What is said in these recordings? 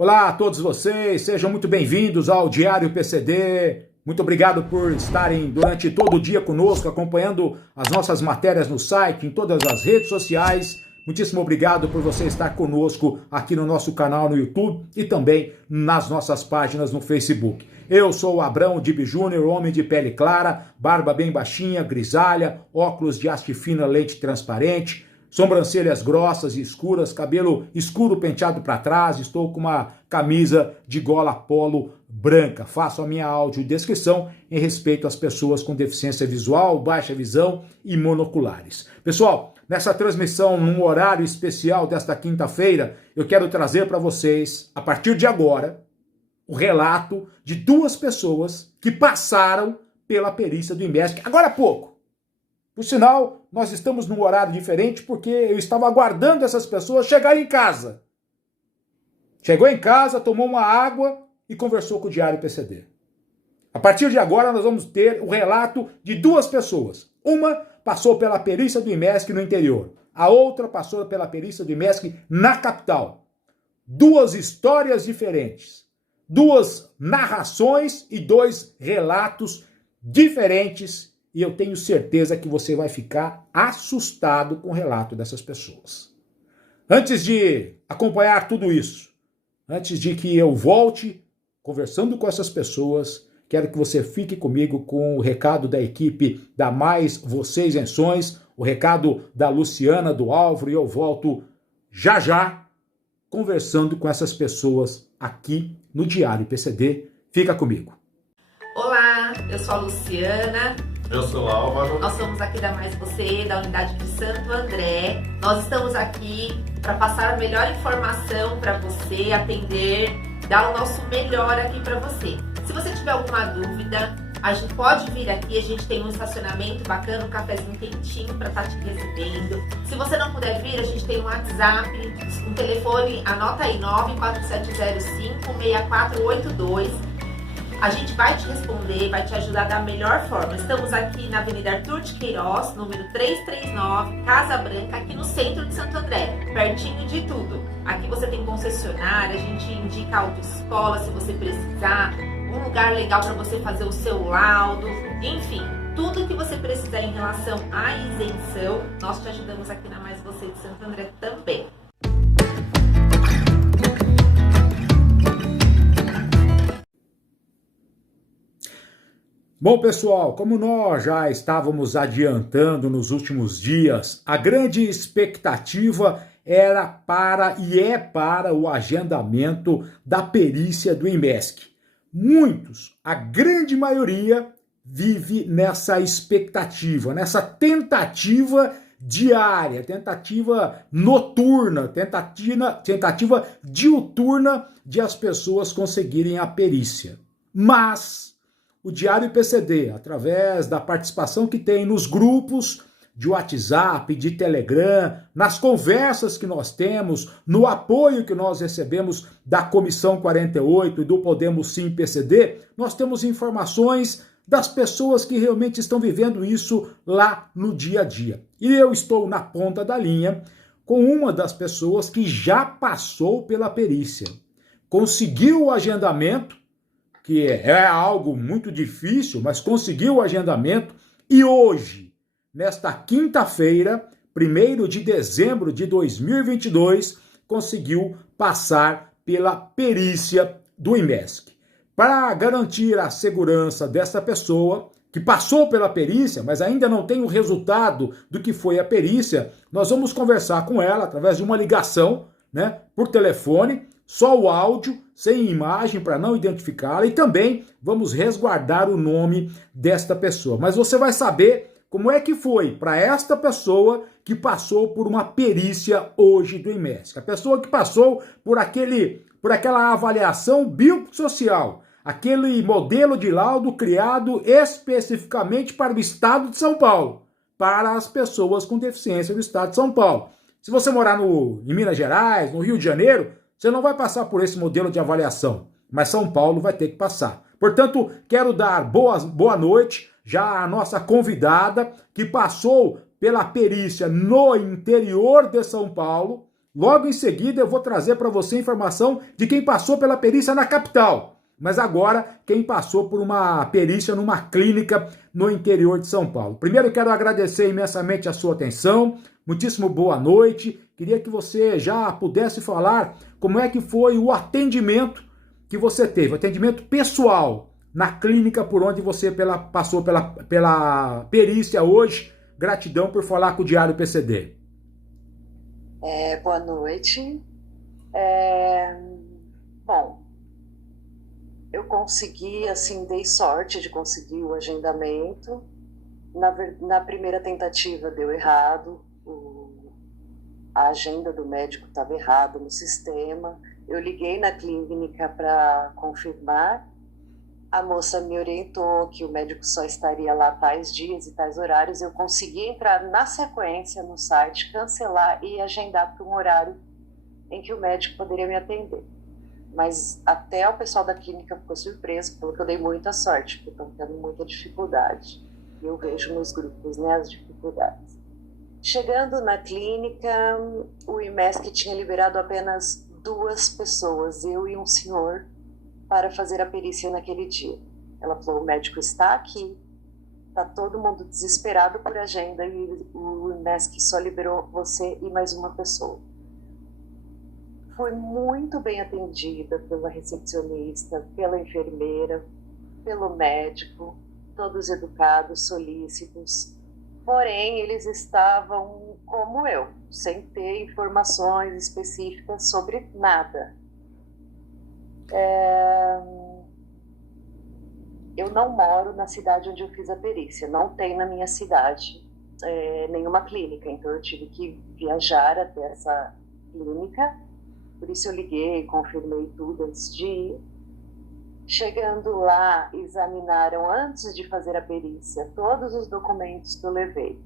Olá a todos vocês, sejam muito bem-vindos ao Diário PCD. Muito obrigado por estarem durante todo o dia conosco, acompanhando as nossas matérias no site, em todas as redes sociais. Muitíssimo obrigado por você estar conosco aqui no nosso canal no YouTube e também nas nossas páginas no Facebook. Eu sou o Abrão Dib Júnior, homem de pele clara, barba bem baixinha, grisalha, óculos de haste fina, lente transparente, sobrancelhas grossas e escuras, cabelo escuro penteado para trás, estou com uma camisa de gola polo branca. Faço a minha audiodescrição em respeito às pessoas com deficiência visual, baixa visão e monoculares. Pessoal, nessa transmissão, num horário especial desta quinta-feira, eu quero trazer para vocês, a partir de agora, o relato de duas pessoas que passaram pela perícia do IMESC agora há pouco. Por sinal, nós estamos num horário diferente porque eu estava aguardando essas pessoas chegarem em casa. Chegou em casa, tomou uma água e conversou com o Diário PCD. A partir de agora, nós vamos ter o relato de duas pessoas. Uma passou pela perícia do IMESC no interior. A outra passou pela perícia do IMESC na capital. Duas histórias diferentes. Duas narrações e dois relatos diferentes. E eu tenho certeza que você vai ficar assustado com o relato dessas pessoas. Antes de acompanhar tudo isso, antes de que eu volte conversando com essas pessoas, quero que você fique comigo com o recado da equipe da Mais Você Isenções, o recado da Luciana, do Álvaro, e eu volto já conversando com essas pessoas aqui no Diário PCD. Fica comigo. Olá, eu sou a Luciana. Eu sou o Álvaro. Nós somos aqui da Mais Você, da unidade de Santo André. Nós estamos aqui para passar a melhor informação para você, atender, dar o nosso melhor aqui para você. Se você tiver alguma dúvida, a gente pode vir aqui, a gente tem um estacionamento bacana, um cafezinho quentinho para estar te recebendo. Se você não puder vir, a gente tem um WhatsApp, um telefone, anota aí, 94705-6482. A gente vai te responder, vai te ajudar da melhor forma. Estamos aqui na Avenida Arthur de Queiroz, número 339, Casa Branca, aqui no centro de Santo André, pertinho de tudo. Aqui você tem concessionária, a gente indica autoescola se você precisar, um lugar legal para você fazer o seu laudo, enfim, tudo que você precisar em relação à isenção, nós te ajudamos aqui na Mais Você de Santo André também. Bom, pessoal, como nós já estávamos adiantando nos últimos dias, a grande expectativa era para e é para o agendamento da perícia do IMESC. Muitos, a grande maioria, vive nessa expectativa, nessa tentativa diária, tentativa noturna, tentativa diuturna de as pessoas conseguirem a perícia. Mas o Diário PCD, através da participação que tem nos grupos de WhatsApp, de Telegram, nas conversas que nós temos, no apoio que nós recebemos da Comissão 48 e do Podemos Sim PCD, nós temos informações das pessoas que realmente estão vivendo isso lá no dia a dia. E eu estou na ponta da linha com uma das pessoas que já passou pela perícia, conseguiu o agendamento, que é algo muito difícil, mas conseguiu o agendamento e hoje, nesta quinta-feira, 1º de dezembro de 2022, conseguiu passar pela perícia do IMESC. Para garantir a segurança dessa pessoa, que passou pela perícia, mas ainda não tem o resultado do que foi a perícia, nós vamos conversar com ela através de uma ligação, por telefone, só o áudio, sem imagem, para não identificá-la, e também vamos resguardar o nome desta pessoa. Mas você vai saber como é que foi para esta pessoa que passou por uma perícia hoje do IMESC. A pessoa que passou por aquela avaliação biopsicossocial, aquele modelo de laudo criado especificamente para o estado de São Paulo, para as pessoas com deficiência do estado de São Paulo. Se você morar em Minas Gerais, no Rio de Janeiro, você não vai passar por esse modelo de avaliação, mas São Paulo vai ter que passar. Portanto, quero dar boa noite já à nossa convidada que passou pela perícia no interior de São Paulo Logo em seguida eu vou trazer para você informação de quem passou pela perícia na capital. Mas agora, quem passou por uma perícia numa clínica no interior de São Paulo. Primeiro, eu quero agradecer imensamente a sua atenção. Muitíssimo boa noite. Queria que você já pudesse falar como é que foi o atendimento que você teve, atendimento pessoal na clínica por onde você passou pela perícia hoje. Gratidão por falar com o Diário PCD. Boa noite. Bom, eu consegui, assim, dei sorte de conseguir o agendamento. Na primeira tentativa deu errado, a agenda do médico estava errada no sistema. Eu liguei na clínica para confirmar. A moça me orientou que o médico só estaria lá tais dias e tais horários. Eu consegui entrar na sequência no site, cancelar e agendar para um horário em que o médico poderia me atender. Mas até o pessoal da clínica ficou surpreso, porque eu dei muita sorte, porque estão tendo muita dificuldade. E eu vejo nos grupos, né, as dificuldades. Chegando na clínica, o IMESC tinha liberado apenas 2 pessoas, eu e um senhor, para fazer a perícia naquele dia. Ela falou, o médico está aqui, está todo mundo desesperado por agenda e o IMESC só liberou você e mais uma pessoa. Fui muito bem atendida pela recepcionista, pela enfermeira, pelo médico, todos educados, solícitos. Porém, eles estavam como eu, sem ter informações específicas sobre nada. Eu não moro na cidade onde eu fiz a perícia, não tem na minha cidade nenhuma clínica, então eu tive que viajar até essa clínica, por isso eu liguei, confirmei tudo antes de ir. Chegando lá, examinaram antes de fazer a perícia todos os documentos que eu levei,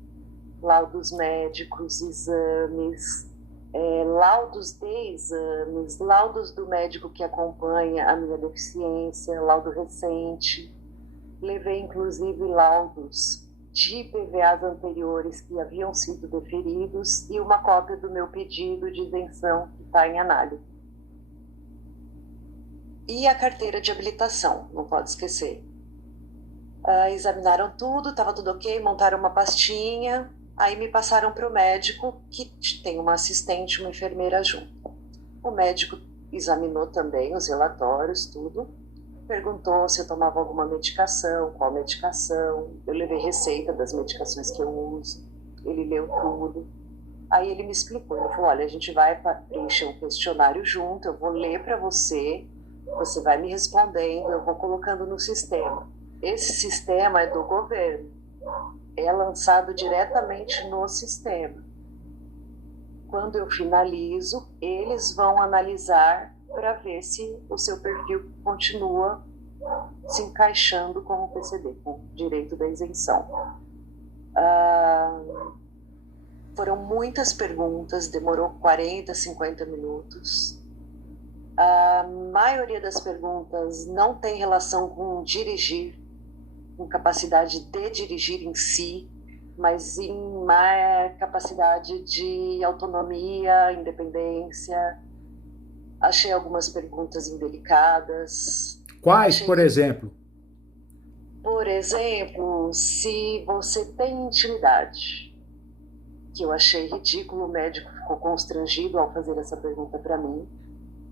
laudos médicos, exames, laudos de exames, laudos do médico que acompanha a minha deficiência, laudo recente. Levei inclusive laudos de IPVAs anteriores que haviam sido deferidos e uma cópia do meu pedido de isenção que está em análise. E a carteira de habilitação, não pode esquecer. Examinaram tudo, estava tudo ok, montaram uma pastinha. Aí me passaram para o médico, que tem uma assistente, uma enfermeira junto. O médico examinou também os relatórios, tudo. Perguntou se eu tomava alguma medicação, qual medicação. Eu levei receita das medicações que eu uso. Ele leu tudo. Aí ele me explicou. Ele falou, olha, a gente vai preencher um questionário junto, eu vou ler para você, você vai me respondendo, eu vou colocando no sistema. Esse sistema é do governo. É lançado diretamente no sistema. Quando eu finalizo, eles vão analisar para ver se o seu perfil continua se encaixando com o PCD, com o direito da isenção. Foram muitas perguntas, demorou 40, 50 minutos. A maioria das perguntas não tem relação com dirigir, com capacidade de dirigir em si, mas em uma capacidade de autonomia, independência. Achei algumas perguntas indelicadas. Quais, por exemplo? Por exemplo, se você tem intimidade, que eu achei ridículo, o médico ficou constrangido ao fazer essa pergunta para mim,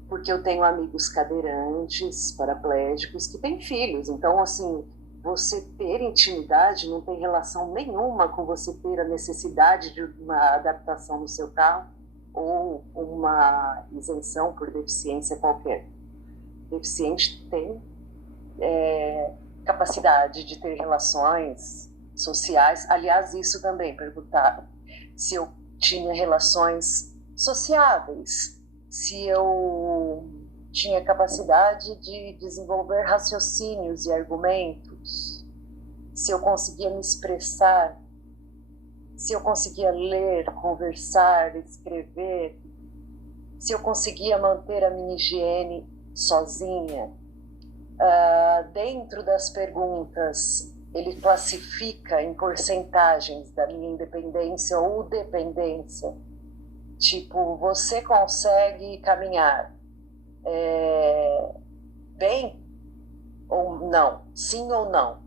porque eu tenho amigos cadeirantes, paraplégicos, que têm filhos, então, assim, você ter intimidade não tem relação nenhuma com você ter a necessidade de uma adaptação no seu carro ou uma isenção por deficiência qualquer. Deficiente tem capacidade de ter relações sociais. Aliás, isso também, perguntar se eu tinha relações sociáveis, se eu tinha capacidade de desenvolver raciocínios e argumentos, se eu conseguia me expressar, se eu conseguia ler, conversar, escrever, se eu conseguia manter a minha higiene sozinha. Dentro das perguntas, ele classifica em porcentagens da minha independência ou dependência Tipo, você consegue caminhar bem ou não? Sim ou não?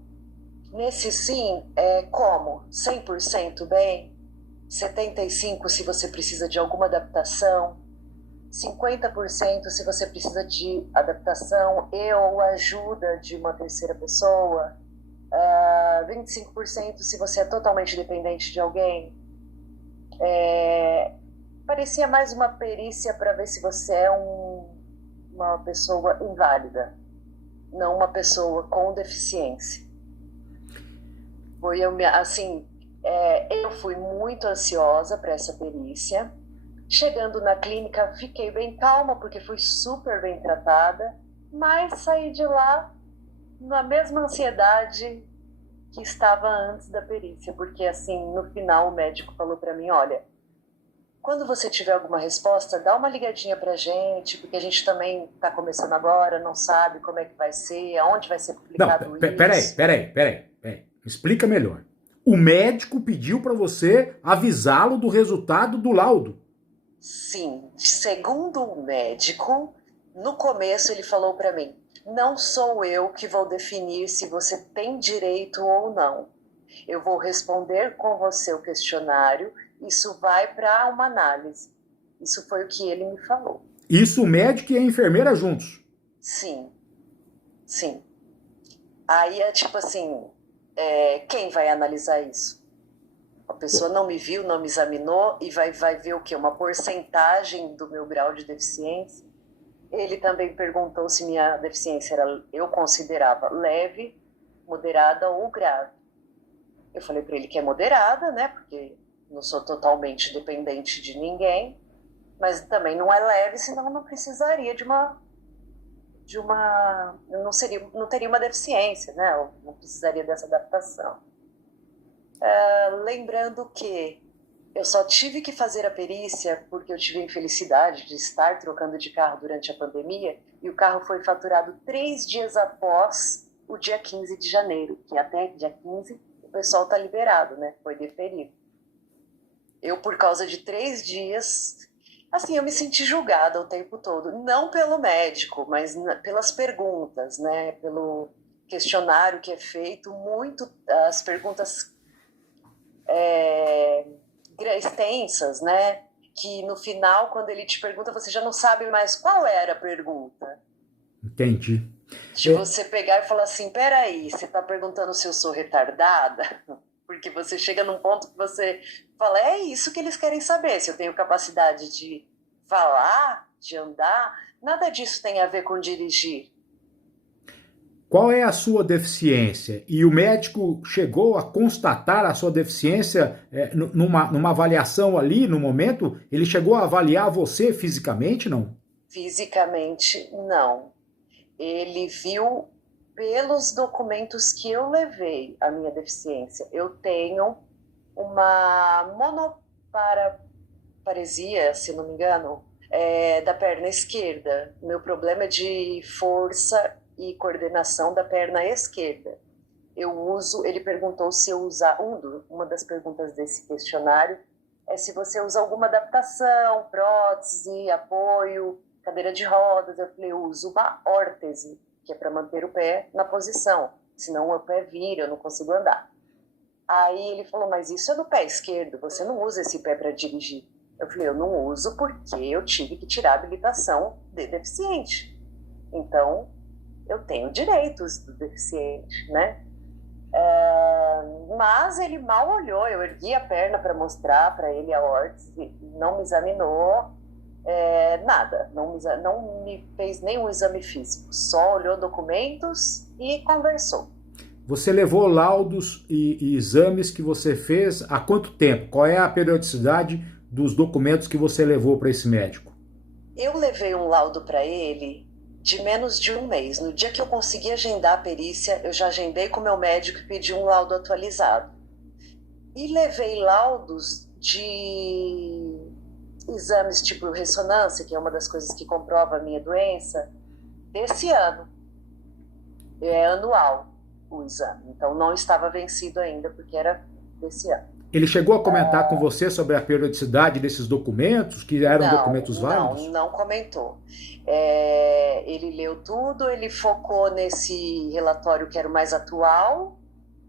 Nesse sim, como? 100% bem? 75% se você precisa de alguma adaptação? 50% se você precisa de adaptação e ou ajuda de uma terceira pessoa? 25% se você é totalmente dependente de alguém? Parecia mais uma perícia para ver se você é uma pessoa inválida, não uma pessoa com deficiência. Eu fui muito ansiosa para essa perícia. Chegando na clínica, fiquei bem calma, porque fui super bem tratada, mas saí de lá na mesma ansiedade que estava antes da perícia, porque assim, no final o médico falou para mim, olha, quando você tiver alguma resposta, dá uma ligadinha pra gente, porque a gente também está começando agora, não sabe como é que vai ser, aonde vai ser publicado isso. Peraí. Explica melhor. O médico pediu para você avisá-lo do resultado do laudo. Sim, segundo o médico, no começo ele falou para mim, não sou eu que vou definir se você tem direito ou não. Eu vou responder com você o questionário, isso vai para uma análise. Isso foi o que ele me falou. Isso o médico e a enfermeira juntos? Sim. Aí é tipo assim, quem vai analisar isso? A pessoa não me viu, não me examinou e vai ver o quê? Uma porcentagem do meu grau de deficiência. Ele também perguntou se minha deficiência eu considerava leve, moderada ou grave. Eu falei para ele que é moderada, né? Não sou totalmente dependente de ninguém, mas também não é leve, senão eu não precisaria eu não teria uma deficiência, né? Eu não precisaria dessa adaptação. Lembrando que eu só tive que fazer a perícia porque eu tive a infelicidade de estar trocando de carro durante a pandemia e o carro foi faturado 3 dias após o dia 15 de janeiro, que até dia 15 o pessoal está liberado, né? Foi deferido. Eu, por causa de 3 dias, assim, eu me senti julgada o tempo todo. Não pelo médico, mas pelas perguntas, né? Pelo questionário que é feito, as perguntas extensas, né? Que no final, quando ele te pergunta, você já não sabe mais qual era a pergunta. Entendi. De você pegar e falar assim, peraí, você está perguntando se eu sou retardada? Porque você chega num ponto que você fala, é isso que eles querem saber, se eu tenho capacidade de falar, de andar, nada disso tem a ver com dirigir. Qual é a sua deficiência? E o médico chegou a constatar a sua deficiência numa avaliação ali, no momento? Ele chegou a avaliar você fisicamente, não? Fisicamente, não. Ele viu pelos documentos que eu levei a minha deficiência. Eu tenho uma monoparaparesia, se não me engano, da perna esquerda. Meu problema é de força e coordenação da perna esquerda. Ele perguntou se eu usar, uma das perguntas desse questionário é se você usa alguma adaptação, prótese, apoio, cadeira de rodas. Eu falei, eu uso uma órtese, que é para manter o pé na posição, senão o pé vira, eu não consigo andar. Aí ele falou, mas isso é no pé esquerdo, você não usa esse pé para dirigir. Eu falei, eu não uso porque eu tive que tirar a habilitação de deficiente. Então, eu tenho direitos do deficiente, né? Mas ele mal olhou, eu ergui a perna para mostrar para ele a órtese, não me examinou, nada, não me fez nenhum exame físico, só olhou documentos e conversou. Você levou laudos e exames que você fez há quanto tempo? Qual é a periodicidade dos documentos que você levou para esse médico? Eu levei um laudo para ele de menos de um mês. No dia que eu consegui agendar a perícia, eu já agendei com o meu médico e pedi um laudo atualizado. E levei laudos de exames tipo ressonância, que é uma das coisas que comprova a minha doença, desse ano. É anual o exame, então não estava vencido ainda, porque era desse ano. Ele chegou a comentar com você sobre a periodicidade desses documentos, que eram documentos válidos? Não comentou. Ele leu tudo, ele focou nesse relatório que era o mais atual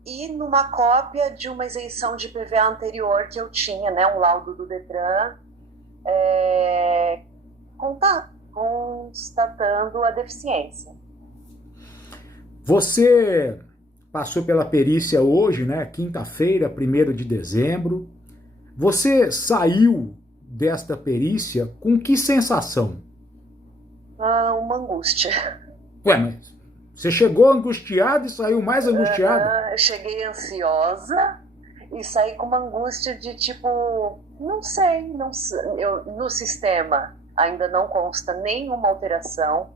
e numa cópia de uma isenção de IPVA anterior que eu tinha, né, um laudo do Detran, constatando a deficiência. Você passou pela perícia hoje, né, quinta-feira, 1º de dezembro. Você saiu desta perícia com que sensação? Uma angústia. Ué, mas você chegou angustiado e saiu mais angustiada? Eu cheguei ansiosa e saí com uma angústia de tipo, não sei, no sistema ainda não consta nenhuma alteração,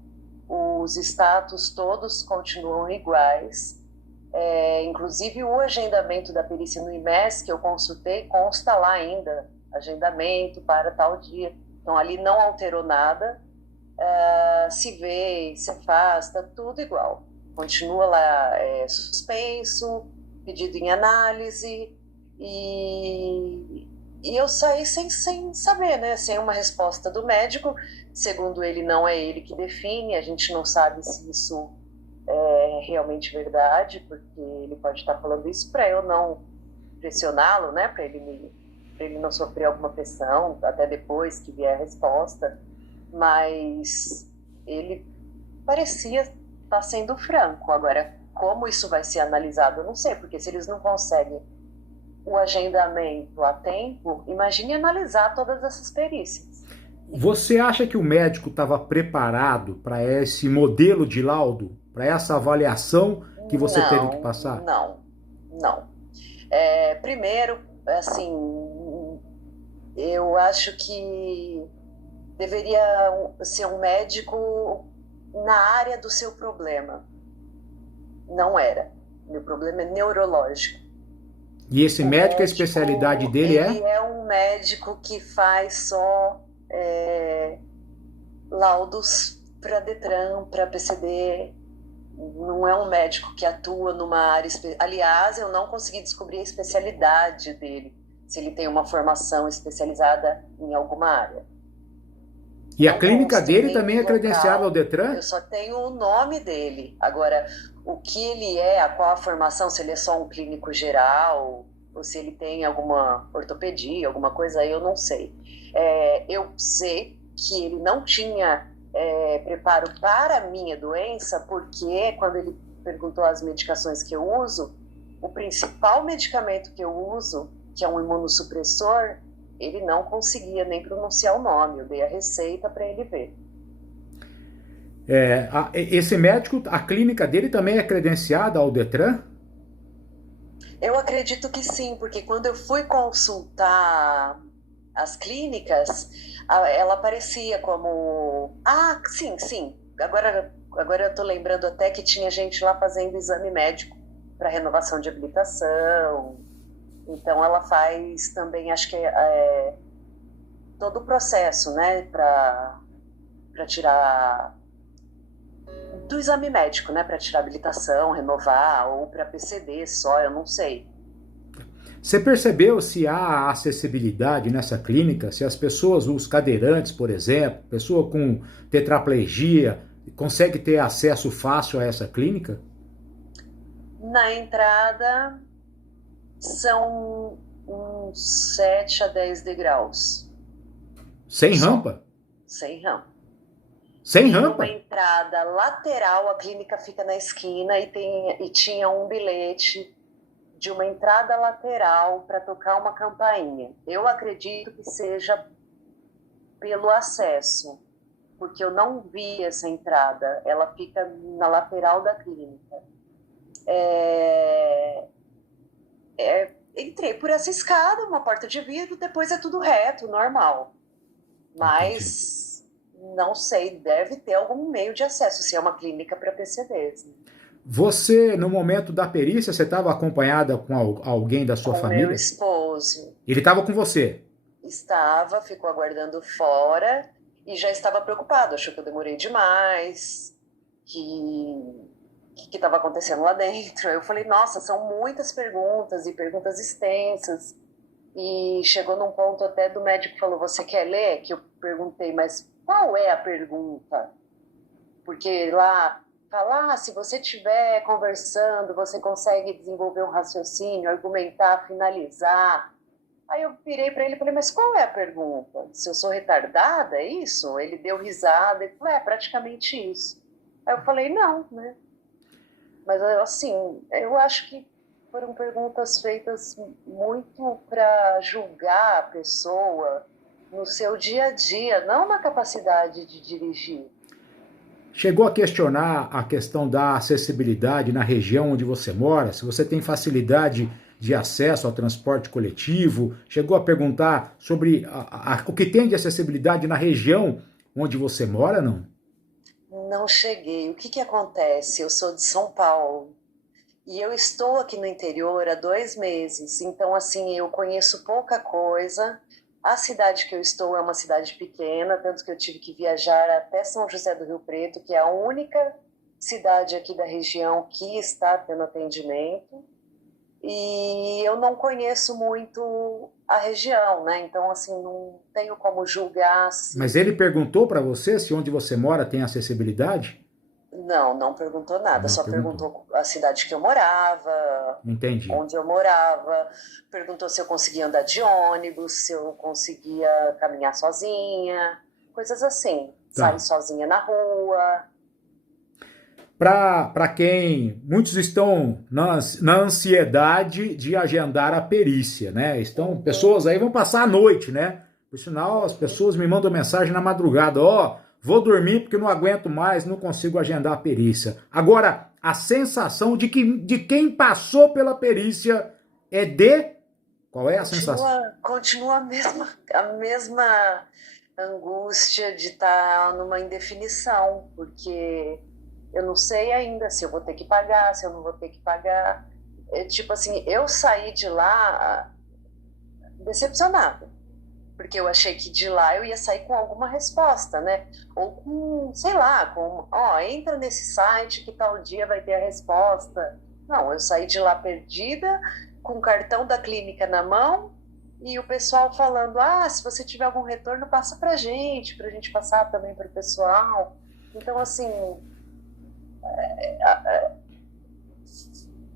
os status todos continuam iguais, inclusive o agendamento da perícia no IMES que eu consultei consta lá ainda, agendamento para tal dia, então ali não alterou nada. Se vê, se afasta, tudo igual. Continua lá suspenso, pedido em análise, e eu saí sem saber, né? Sem uma resposta do médico. Segundo ele, não é ele que define, a gente não sabe se isso é realmente verdade, porque ele pode estar falando isso para eu não pressioná-lo, né? Para ele não sofrer alguma pressão, até depois que vier a resposta. Mas ele parecia estar sendo franco. Agora, como isso vai ser analisado, eu não sei, porque se eles não conseguem o agendamento a tempo, imagine analisar todas essas perícias. Você acha que o médico estava preparado para esse modelo de laudo, para essa avaliação que você teve que passar? Não. Primeiro, assim, eu acho que deveria ser um médico na área do seu problema. Não era. Meu problema é neurológico. E esse médico, a especialidade dele é? Ele é um médico que faz só laudos para Detran, para PCD. Não é um médico que atua numa área... Aliás, eu não consegui descobrir a especialidade dele, se ele tem uma formação especializada em alguma área. E a clínica dele também é credenciada ao Detran? Eu só tenho o nome dele. Agora, o que ele é, qual a formação, se ele é só um clínico geral, ou se ele tem alguma ortopedia, alguma coisa aí, eu não sei. Eu sei que ele não tinha preparo para a minha doença, porque quando ele perguntou as medicações que eu uso, o principal medicamento que eu uso, que é um imunossupressor, ele não conseguia nem pronunciar o nome. Eu dei a receita para ele ver. Esse médico, a clínica dele também é credenciada ao Detran? Eu acredito que sim, porque quando eu fui consultar as clínicas, ela aparecia como... sim. Agora eu estou lembrando até que tinha gente lá fazendo exame médico para renovação de habilitação. Então ela faz também, acho que todo o processo, né, para tirar do exame médico, né, para tirar habilitação, renovar, ou para PCD só, eu não sei. Você percebeu se há acessibilidade nessa clínica? Se as pessoas, os cadeirantes, por exemplo, pessoa com tetraplegia, consegue ter acesso fácil a essa clínica? Na entrada são uns 7 a 10 degraus. Sem rampa? Sem rampa. Sem rampa? Uma entrada lateral, a clínica fica na esquina e tinha um bilhete de uma entrada lateral para tocar uma campainha. Eu acredito que seja pelo acesso, porque eu não vi essa entrada. Ela fica na lateral da clínica. Entrei por essa escada, uma porta de vidro, depois é tudo reto, normal. Mas não sei, deve ter algum meio de acesso, se é uma clínica para PCDs. Né? Você, no momento da perícia, você estava acompanhada com alguém da sua família? Meu esposo. Ele estava com você? Estava, ficou aguardando fora e já estava preocupado, achou que eu demorei demais, que estava acontecendo lá dentro. Eu falei, nossa, são muitas perguntas e perguntas extensas. E chegou num ponto até do médico falou, você quer ler? Que eu perguntei, mas qual é a pergunta? Porque lá fala, se você estiver conversando, você consegue desenvolver um raciocínio, argumentar, finalizar. Aí eu virei para ele e falei, mas qual é a pergunta? Se eu sou retardada, é isso? Ele deu risada e falou, é praticamente isso. Aí eu falei, não, né? Mas assim, eu acho que foram perguntas feitas muito para julgar a pessoa no seu dia a dia, não na capacidade de dirigir. Chegou a questionar a questão da acessibilidade na região onde você mora? Se você tem facilidade de acesso ao transporte coletivo? Chegou a perguntar sobre o que tem de acessibilidade na região onde você mora, não? Não cheguei. O que acontece? Eu sou de São Paulo e eu estou aqui no interior há 2 meses, então assim, eu conheço pouca coisa. A cidade que eu estou é uma cidade pequena, tanto que eu tive que viajar até São José do Rio Preto, que é a única cidade aqui da região que está tendo atendimento. E eu não conheço muito a região, né? Então, assim, não tenho como julgar se... Mas ele perguntou para você se onde você mora tem acessibilidade? Não perguntou nada, Não só perguntou. perguntou a cidade que eu morava, Entendi. onde eu morava, perguntou se eu conseguia andar de ônibus, se eu conseguia caminhar sozinha, coisas assim, Tá. sair sozinha na rua. Para quem muitos estão na ansiedade de agendar a perícia, né? Pessoas aí vão passar a noite, né? Por sinal, as pessoas me mandam mensagem na madrugada, vou dormir porque não aguento mais, não consigo agendar a perícia. Agora, a sensação de quem passou pela perícia é de... Qual é a sensação? Continua a mesma angústia de estar numa indefinição, porque eu não sei ainda se eu vou ter que pagar, se eu não vou ter que pagar. Tipo assim, eu saí de lá decepcionada, porque eu achei que de lá eu ia sair com alguma resposta, né? Ou com, sei lá, entra nesse site que tal dia vai ter a resposta. Não, eu saí de lá perdida, com o cartão da clínica na mão, e o pessoal falando, se você tiver algum retorno, passa pra gente passar também para o pessoal. Então, assim,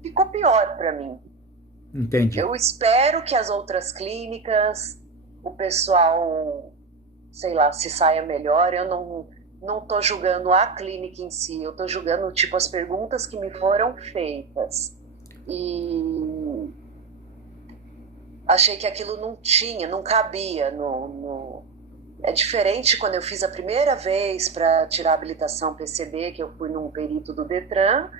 ficou pior para mim. Entendi. Eu espero que as outras clínicas, o pessoal, sei lá, se saia melhor. Eu não tô julgando a clínica em si, eu tô julgando, tipo, as perguntas que me foram feitas. E achei que aquilo não cabia É diferente quando eu fiz a primeira vez para tirar a habilitação PCD, que eu fui num perito do Detran,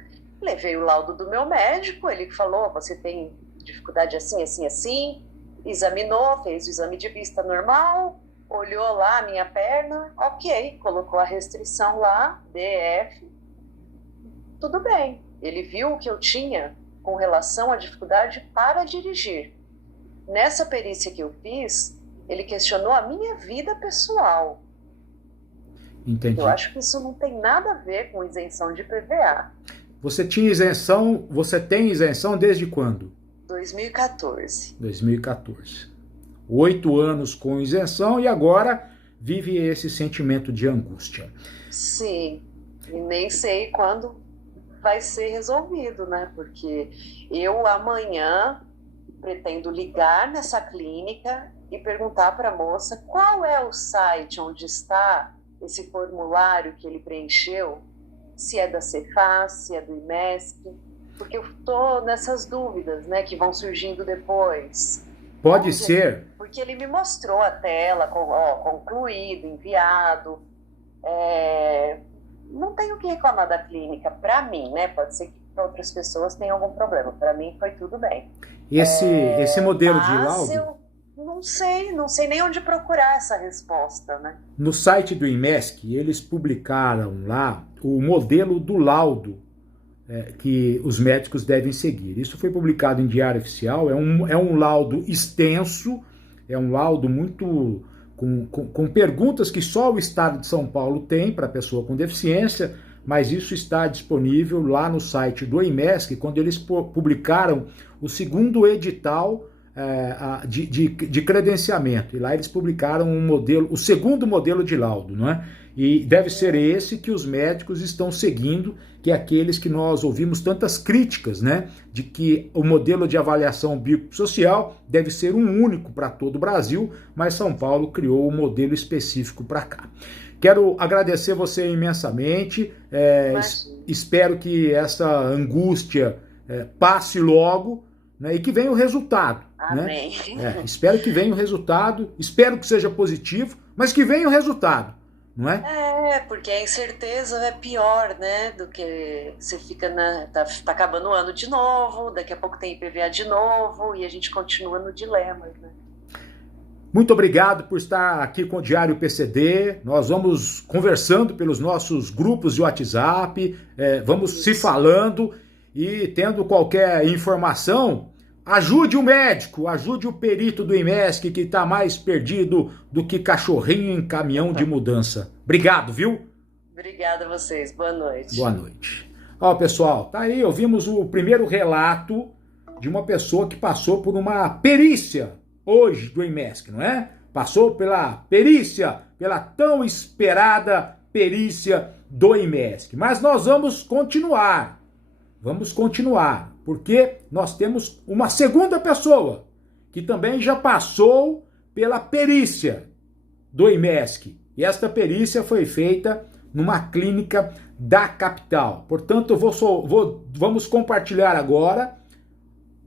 levei o laudo do meu médico, ele falou, você tem dificuldade assim, assim, assim, examinou, fez o exame de vista normal, olhou lá a minha perna, ok, colocou a restrição lá, DF, tudo bem. Ele viu o que eu tinha com relação à dificuldade para dirigir. Nessa perícia que eu fiz, ele questionou a minha vida pessoal. Entendi. Eu acho que isso não tem nada a ver com isenção de PVA. Você tem isenção desde quando? 2014. 2014. 8 anos com isenção e agora vive esse sentimento de angústia. Sim, e nem sei quando vai ser resolvido, né? Porque eu amanhã pretendo ligar nessa clínica e perguntar para a moça qual é o site onde está esse formulário que ele preencheu, se é da Cefaz, se é do IMESC, porque eu estou nessas dúvidas, né, que vão surgindo depois. Pode ser. Porque ele me mostrou a tela, concluído, enviado. Não tenho o que reclamar da clínica, para mim, né? Pode ser que para outras pessoas tenha algum problema. Para mim foi tudo bem. Esse modelo de laudo... Eu não sei nem onde procurar essa resposta, né? No site do IMESC, eles publicaram lá o modelo do laudo que os médicos devem seguir. Isso foi publicado em Diário Oficial, é um laudo extenso, é um laudo muito com perguntas que só o Estado de São Paulo tem para pessoa com deficiência, mas isso está disponível lá no site do IMESC, quando eles publicaram o segundo edital de credenciamento. E lá eles publicaram um modelo, o segundo modelo de laudo, não é? E deve ser esse que os médicos estão seguindo, que é aqueles que nós ouvimos tantas críticas, né? De que o modelo de avaliação biopsicossocial deve ser um único para todo o Brasil, mas São Paulo criou um modelo específico para cá. Quero agradecer você imensamente, espero que essa angústia passe logo, né, e que venha o resultado. Amém. Né? Espero que venha o resultado, espero que seja positivo, mas que venha o resultado, não é? Porque a incerteza é pior, né, do que você fica tá acabando o ano de novo, daqui a pouco tem IPVA de novo, e a gente continua no dilema, né? Muito obrigado por estar aqui com o Diário PCD. Nós vamos conversando pelos nossos grupos de WhatsApp, vamos se falando e tendo qualquer informação, ajude o médico, ajude o perito do IMESC que está mais perdido do que cachorrinho em caminhão de mudança. Obrigado, viu? Obrigada a vocês. Boa noite. Boa noite. Ó, pessoal, tá aí, ouvimos o primeiro relato de uma pessoa que passou por uma perícia hoje do IMESC, não é? Passou pela perícia, pela tão esperada perícia do IMESC. Mas nós vamos continuar, porque nós temos uma segunda pessoa que também já passou pela perícia do IMESC. E esta perícia foi feita numa clínica da capital. Portanto, vamos compartilhar agora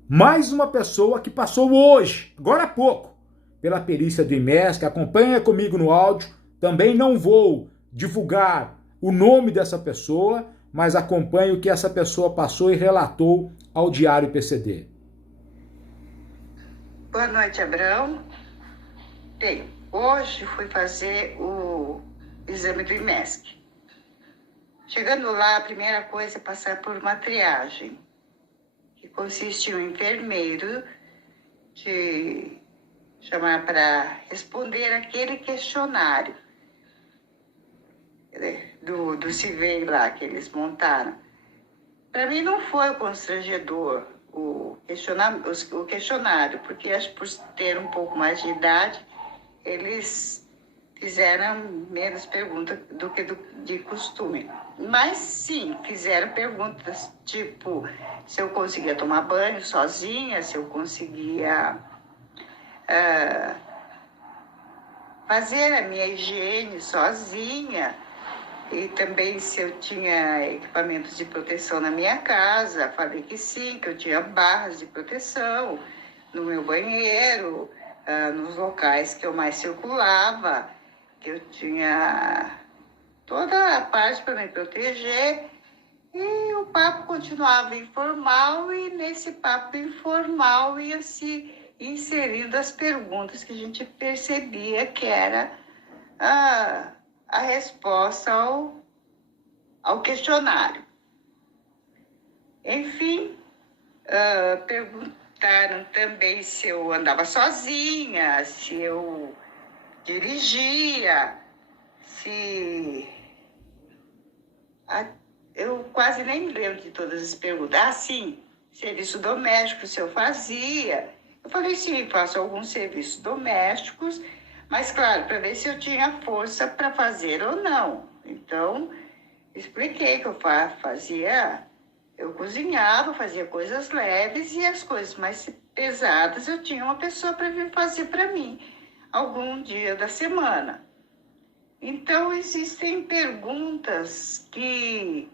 mais uma pessoa que passou hoje, agora há pouco, pela perícia do IMESC. Acompanha comigo no áudio. Também não vou divulgar o nome dessa pessoa, mas acompanhe o que essa pessoa passou e relatou ao Diário PCD. Boa noite, Abrão. Bem, hoje fui fazer o exame do IMESC. Chegando lá, a primeira coisa é passar por uma triagem, que consiste em um enfermeiro te chamar para responder aquele questionário do CIVEI lá que eles montaram. Para mim não foi constrangedor o questionário, porque acho que por ter um pouco mais de idade, eles fizeram menos perguntas do que de costume. Mas sim, fizeram perguntas tipo se eu conseguia tomar banho sozinha, se eu conseguia fazer a minha higiene sozinha, e também se eu tinha equipamentos de proteção na minha casa. Falei que sim, que eu tinha barras de proteção no meu banheiro, nos locais que eu mais circulava, que eu tinha toda a parte para me proteger. E o papo continuava informal, e nesse papo informal ia se inserindo as perguntas que a gente percebia que era a resposta ao questionário. Enfim, perguntaram também se eu andava sozinha, se eu dirigia, se... Eu quase nem me lembro de todas as perguntas. Sim, serviço doméstico, se eu fazia. Eu falei, sim, faço alguns serviços domésticos, mas, claro, para ver se eu tinha força para fazer ou não. Então, expliquei que eu fazia, eu cozinhava, fazia coisas leves, e as coisas mais pesadas eu tinha uma pessoa para vir fazer para mim, algum dia da semana. Então, existem perguntas que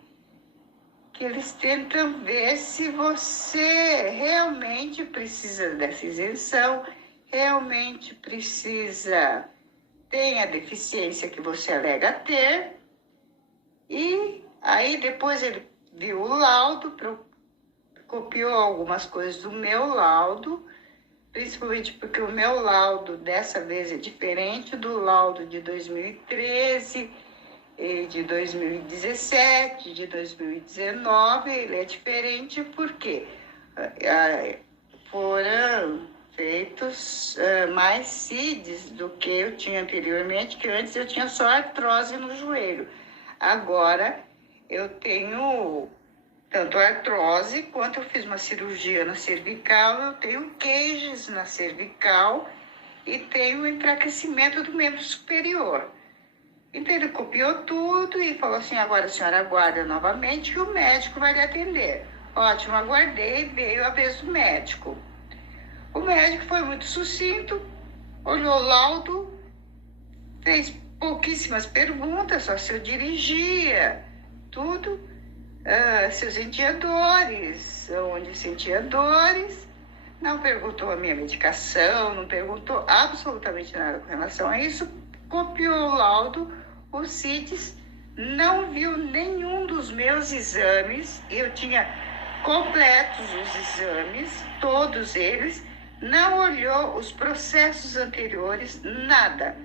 eles tentam ver se você realmente precisa dessa isenção, realmente precisa, tem a deficiência que você alega ter. E aí depois ele viu o laudo, copiou algumas coisas do meu laudo, principalmente porque o meu laudo dessa vez é diferente do laudo de 2013, de 2017, de 2019. Ele é diferente porque foram feitos mais CIDs do que eu tinha anteriormente, que antes eu tinha só artrose no joelho. Agora eu tenho tanto a artrose, quanto eu fiz uma cirurgia na cervical, eu tenho queixos na cervical e tenho enfraquecimento do membro superior. Então ele copiou tudo e falou assim, agora a senhora aguarda novamente que o médico vai lhe atender. Ótimo, aguardei, veio a vez do médico. O médico foi muito sucinto, olhou o laudo, fez pouquíssimas perguntas, só se eu dirigia, tudo, se eu sentia dores, onde sentia dores, não perguntou a minha medicação, não perguntou absolutamente nada com relação a isso, copiou o laudo, o CITES, não viu nenhum dos meus exames, eu tinha completos os exames, todos eles, não olhou os processos anteriores, nada.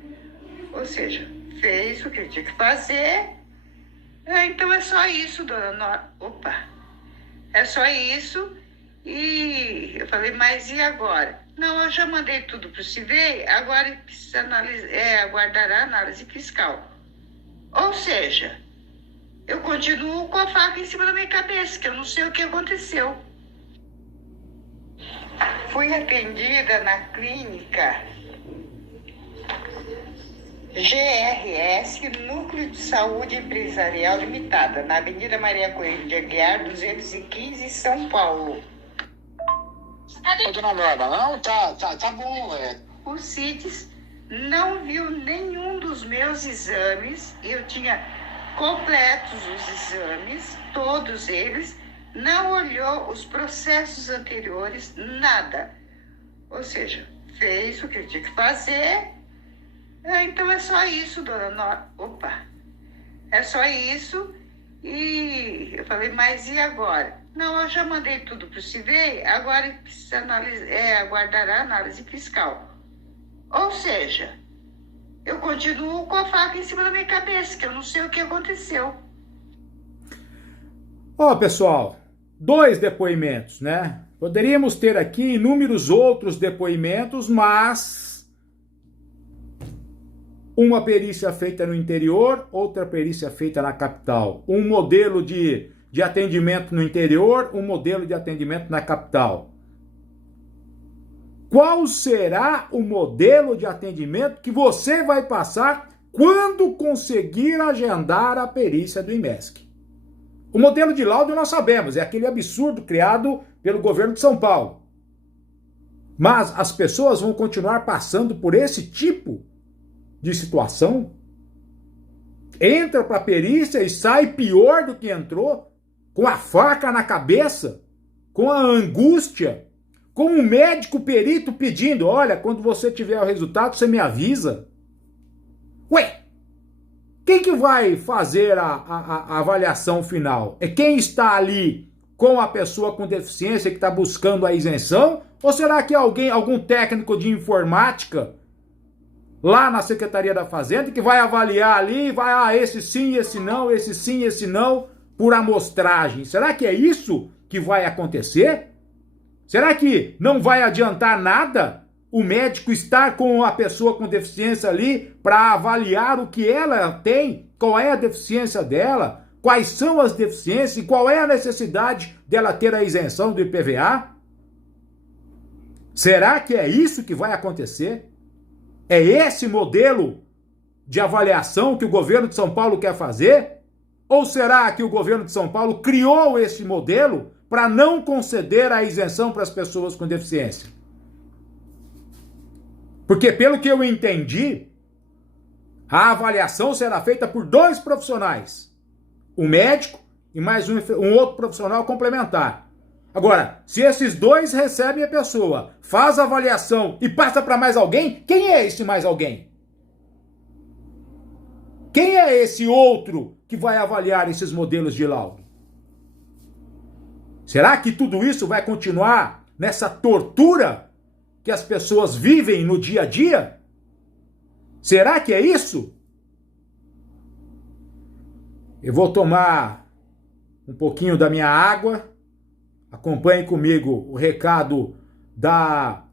Ou seja, fez o que eu tinha que fazer. Então é só isso, dona Nora. Opa! É só isso. E eu falei, mas e agora? Não, eu já mandei tudo para o CIVEI, agora precisa aguardar a análise fiscal. Ou seja, eu continuo com a faca em cima da minha cabeça, que eu não sei o que aconteceu. Fui atendida na clínica GRS, Núcleo de Saúde Empresarial Limitada, na Avenida Maria Coelho de Aguiar, 215, São Paulo. Ô, dona Norma, não, tá bom, O CITES não viu nenhum dos meus exames, eu tinha completos os exames, todos eles, não olhou os processos anteriores, nada. Ou seja, fez o que eu tinha que fazer. Então é só isso, dona Nora. Opa! É só isso. E eu falei, mas e agora? Não, eu já mandei tudo para o CIVEI, agora precisa aguardar a análise fiscal. Ou seja, eu continuo com a faca em cima da minha cabeça, que eu não sei o que aconteceu. Ó, pessoal, 2 depoimentos, né? Poderíamos ter aqui inúmeros outros depoimentos, mas uma perícia feita no interior, outra perícia feita na capital. Um modelo de atendimento no interior, um modelo de atendimento na capital. Qual será o modelo de atendimento que você vai passar quando conseguir agendar a perícia do IMESC? O modelo de laudo nós sabemos, é aquele absurdo criado pelo governo de São Paulo. Mas as pessoas vão continuar passando por esse tipo de situação? Entra para a perícia e sai pior do que entrou, com a faca na cabeça, com a angústia, com um médico perito pedindo, olha, quando você tiver o resultado, você me avisa. Ué, quem que vai fazer a avaliação final? É quem está ali com a pessoa com deficiência que está buscando a isenção? Ou será que algum técnico de informática lá na Secretaria da Fazenda que vai avaliar ali, vai, esse sim, esse não, esse sim, esse não, por amostragem? Será que é isso que vai acontecer? Será que não vai adiantar nada o médico estar com a pessoa com deficiência ali para avaliar o que ela tem, qual é a deficiência dela, quais são as deficiências e qual é a necessidade dela ter a isenção do IPVA? Será que é isso que vai acontecer? É esse modelo de avaliação que o governo de São Paulo quer fazer? Ou será que o governo de São Paulo criou esse modelo para não conceder a isenção para as pessoas com deficiência? Porque, pelo que eu entendi, a avaliação será feita por 2 profissionais. Um médico e mais um outro profissional complementar. Agora, se esses 2 recebem a pessoa, faz a avaliação e passa para mais alguém, quem é esse mais alguém? Quem é esse outro que vai avaliar esses modelos de laudo? Será que tudo isso vai continuar nessa tortura que as pessoas vivem no dia a dia? Será que é isso? Eu vou tomar um pouquinho da minha água. Acompanhe comigo o recado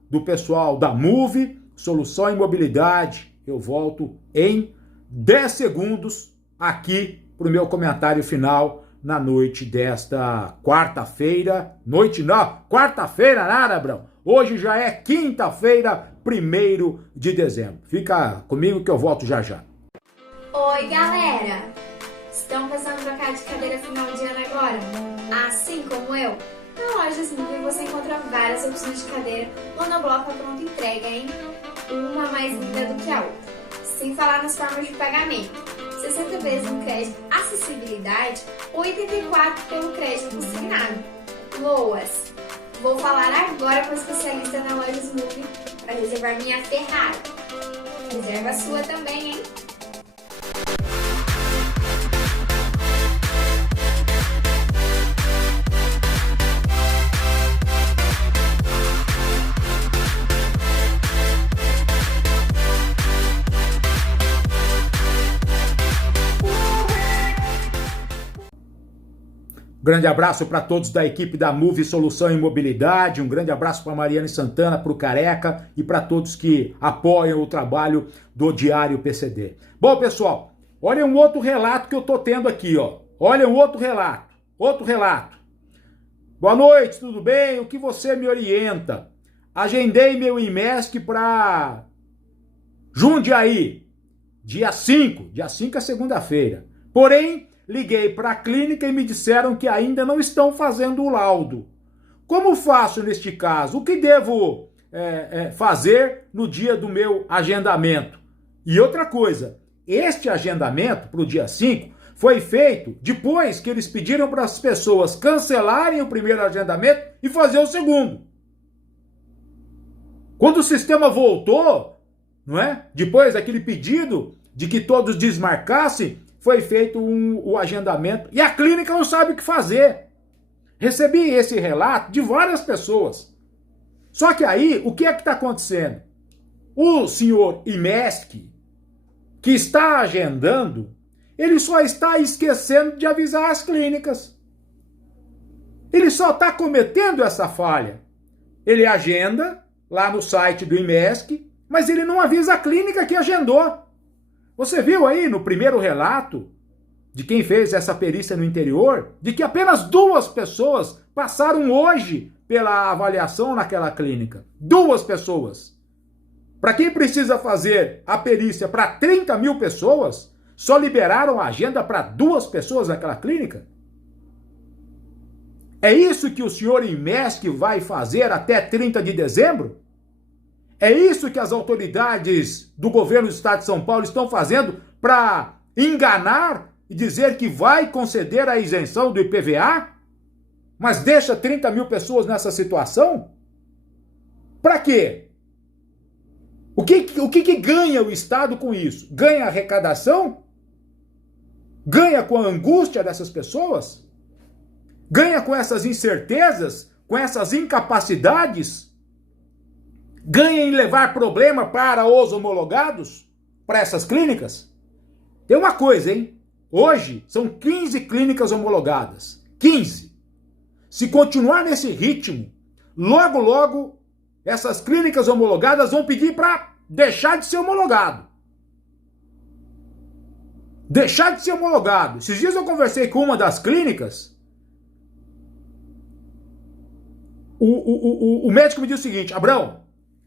do pessoal da Move, Solução em Mobilidade. Eu volto em 10 segundos aqui para o meu comentário final na noite desta quarta-feira. Noite não, quarta-feira nada, Abrão. Hoje já é quinta-feira, 1º de dezembro. Fica comigo que eu volto já já. Oi, galera! Estão pensando em trocar de cadeira final de ano agora? Assim como eu? Na loja Smoothie você encontra várias opções de cadeira monobloco a pronta entrega, hein? Uma mais linda do que a outra. Sem falar nas formas de pagamento. 60 vezes no crédito acessibilidade ou 84 pelo crédito consignado. Boas! Vou falar agora com o especialista na loja Smoothie para reservar minha Ferrari. Reserva a sua também, hein? Grande abraço para todos da equipe da Move Solução em Mobilidade, um grande abraço para Mariane Santana, para o Careca e para todos que apoiam o trabalho do Diário PCD. Bom, pessoal, olha um outro relato que eu tô tendo aqui, ó. Olha um outro relato. Boa noite, tudo bem? O que você me orienta? Agendei meu IMESC para Jundiaí, dia 5 é segunda-feira. Porém, liguei para a clínica e me disseram que ainda não estão fazendo o laudo. Como faço neste caso? O que devo fazer no dia do meu agendamento? E outra coisa, este agendamento para o dia 5 foi feito depois que eles pediram para as pessoas cancelarem o primeiro agendamento e fazer o segundo. Quando o sistema voltou, não é? Depois daquele pedido de que todos desmarcassem, foi feito o agendamento e a clínica não sabe o que fazer. Recebi esse relato de várias pessoas. Só que aí, o que é que está acontecendo? O senhor IMESC, que está agendando, ele só está esquecendo de avisar as clínicas. Ele só está cometendo essa falha. Ele agenda lá no site do IMESC, mas ele não avisa a clínica que agendou. Você viu aí no primeiro relato de quem fez essa perícia no interior, de que apenas 2 pessoas passaram hoje pela avaliação naquela clínica. 2 pessoas. Para quem precisa fazer a perícia para 30 mil pessoas, só liberaram a agenda para 2 pessoas naquela clínica? É isso que o senhor IMESC vai fazer até 30 de dezembro? É isso que as autoridades do governo do estado de São Paulo estão fazendo para enganar e dizer que vai conceder a isenção do IPVA? Mas deixa 30 mil pessoas nessa situação? Para quê? O que ganha o Estado com isso? Ganha arrecadação? Ganha com a angústia dessas pessoas? Ganha com essas incertezas? Com essas incapacidades? Ganha em levar problema para os homologados? Para essas clínicas? Tem uma coisa, hein? Hoje são 15 clínicas homologadas. 15. Se continuar nesse ritmo, logo, logo, essas clínicas homologadas vão pedir para deixar de ser homologado. Deixar de ser homologado. Esses dias eu conversei com uma das clínicas. O médico me disse o seguinte: Abrão,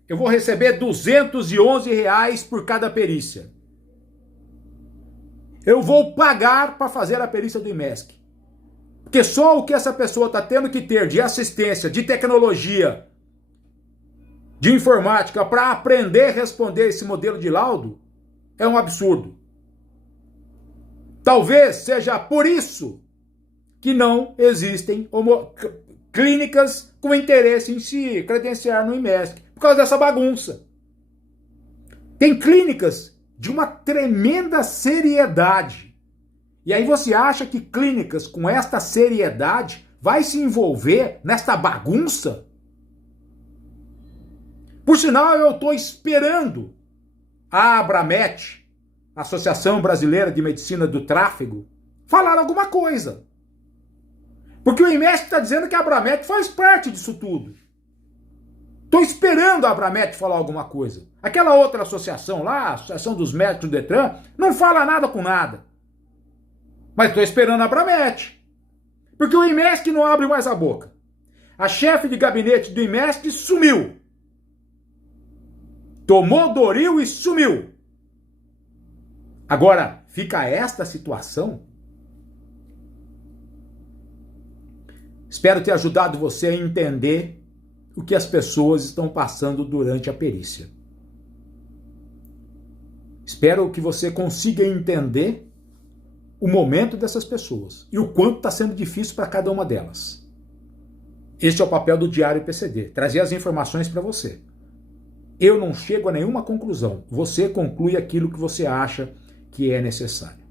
eu vou receber R$211 por cada perícia. Eu vou pagar para fazer a perícia do IMESC. Porque só o que essa pessoa está tendo que ter de assistência, de tecnologia, de informática para aprender a responder esse modelo de laudo é um absurdo. Talvez seja por isso que não existem clínicas com interesse em se credenciar no IMESC, por causa dessa bagunça. Tem clínicas de uma tremenda seriedade. E aí você acha que clínicas com esta seriedade vai se envolver nesta bagunça? Por sinal, eu estou esperando a Abramet, Associação Brasileira de Medicina do Tráfego, falar alguma coisa. Porque o IMESC está dizendo que a Abramet faz parte disso tudo. Estou esperando a Abramet falar alguma coisa. Aquela outra associação lá, a Associação dos Médicos do Detran, não fala nada com nada. Mas estou esperando a Abramet. Porque o IMESC não abre mais a boca. A chefe de gabinete do IMESC sumiu. Tomou Doril e sumiu. Agora, fica esta situação. Espero ter ajudado você a entender o que as pessoas estão passando durante a perícia. Espero que você consiga entender o momento dessas pessoas e o quanto está sendo difícil para cada uma delas. Este é o papel do Diário PCD, trazer as informações para você. Eu não chego a nenhuma conclusão, você conclui aquilo que você acha que é necessário.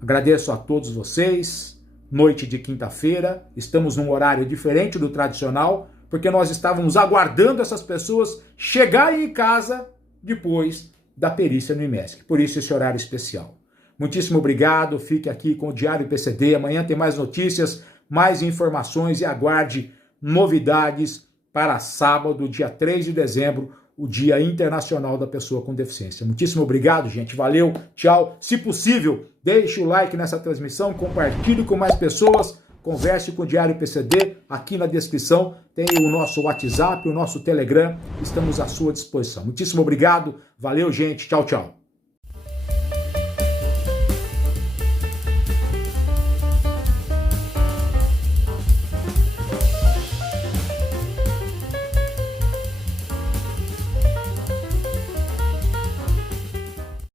Agradeço a todos vocês, noite de quinta-feira, estamos num horário diferente do tradicional, porque nós estávamos aguardando essas pessoas chegarem em casa depois da perícia no IMESC, por isso esse horário especial. Muitíssimo obrigado, fique aqui com o Diário PCD, amanhã tem mais notícias, mais informações e aguarde novidades para sábado, dia 3 de dezembro, o Dia Internacional da Pessoa com Deficiência. Muitíssimo obrigado, gente, valeu, tchau. Se possível, deixe o like nessa transmissão, compartilhe com mais pessoas, converse com o Diário PCD, aqui na descrição tem o nosso WhatsApp, o nosso Telegram, estamos à sua disposição. Muitíssimo obrigado, valeu, gente, tchau, tchau.